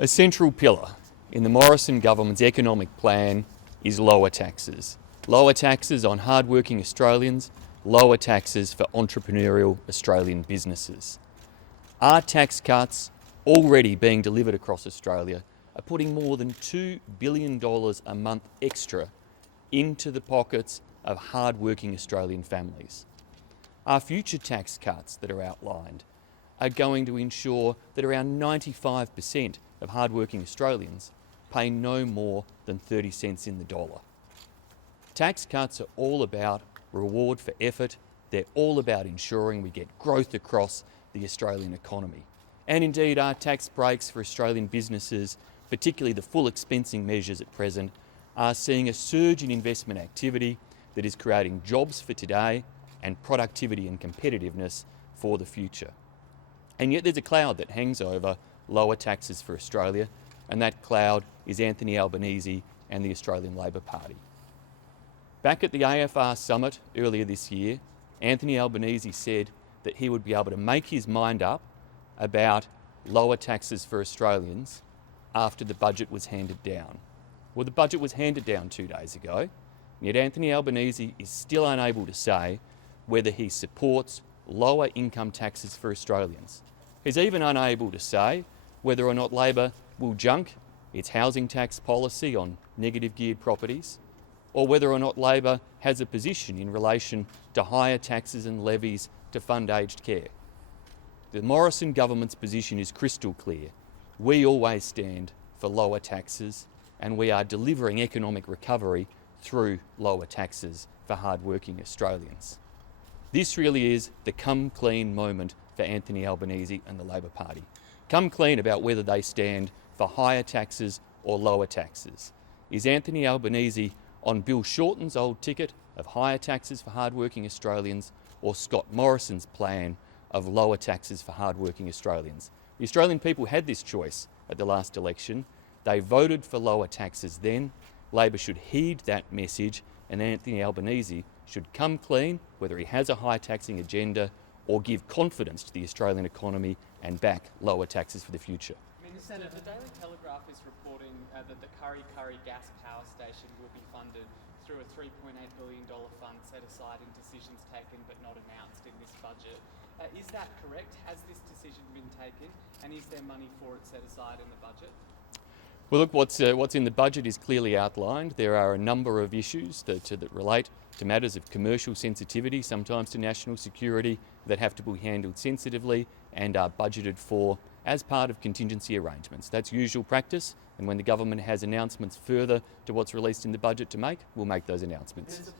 A central pillar in the Morrison government's economic plan is lower taxes. Lower taxes on hard-working Australians, lower taxes for entrepreneurial Australian businesses. Our tax cuts, already being delivered across Australia, are putting more than $2 billion a month extra into the pockets of hard-working Australian families. Our future tax cuts that are outlined are going to ensure that around 95% of hard-working Australians pay no more than 30 cents in the dollar. Tax cuts are all about reward for effort. They're all about ensuring we get growth across the Australian economy. And indeed, our tax breaks for Australian businesses, particularly the full expensing measures at present, are seeing a surge in investment activity that is creating jobs for today and productivity and competitiveness for the future. And yet there's a cloud that hangs over lower taxes for Australia, and that cloud is Anthony Albanese and the Australian Labor Party. Back at the AFR summit earlier this year, Anthony Albanese said that he would be able to make his mind up about lower taxes for Australians after the budget was handed down. Well, the budget was handed down 2 days ago, and yet Anthony Albanese is still unable to say whether he supports lower income taxes for Australians. He's even unable to say whether or not Labor will junk its housing tax policy on negative geared properties, or whether or not Labor has a position in relation to higher taxes and levies to fund aged care. The Morrison government's position is crystal clear. We always stand for lower taxes, and we are delivering economic recovery through lower taxes for hard-working Australians. This really is the come clean moment for Anthony Albanese and the Labor Party. Come clean about whether they stand for higher taxes or lower taxes. Is Anthony Albanese on Bill Shorten's old ticket of higher taxes for hard-working Australians, or Scott Morrison's plan of lower taxes for hard-working Australians? The Australian people had this choice at the last election. They voted for lower taxes then. Labor should heed that message, and Anthony Albanese should come clean whether he has a high taxing agenda or give confidence to the Australian economy and back lower taxes for the future. Minister, the Daily Telegraph is reporting that the Kurri Kurri gas power station will be funded through a $3.8 billion fund set aside in decisions taken but not announced in this budget. Is that correct? Has this decision been taken, and is there money for it set aside in the budget? Well, look, what's in the budget is clearly outlined. There are a number of issues that relate to matters of commercial sensitivity, sometimes to national security, that have to be handled sensitively and are budgeted for as part of contingency arrangements. That's usual practice, and when the government has announcements further to what's released in the budget to make, we'll make those announcements.